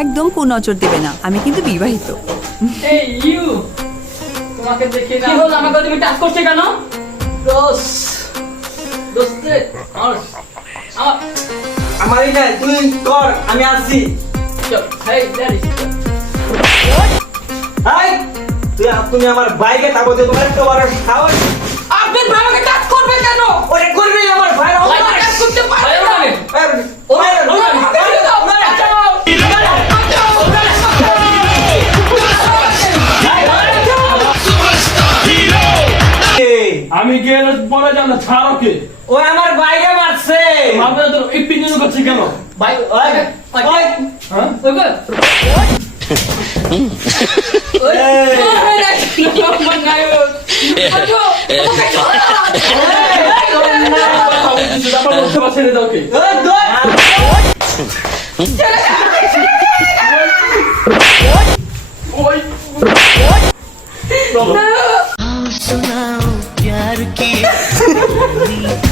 একদম কুনজর দেবে না। আমি কিন্তু বিবাহিত। এই ইউ! তোমাকে দেখে না। কি হলো? আমাকে তুমি টাচ করছে কেন? দোস দোস্তে আমার তুই কর আমি আসছি। চল হেই ড্যাডি হাই তুই তুমি আমার বাইকে তাবো তোমার একটা বড় সাহস। আমি গিয়ে বলে যাও না ছাড় ওকে ও আমার বাইকে মারছে। তো করছে কেন? ভাই ওই ওই হ্যাঁ? ওই ওই। ওই। ওই keep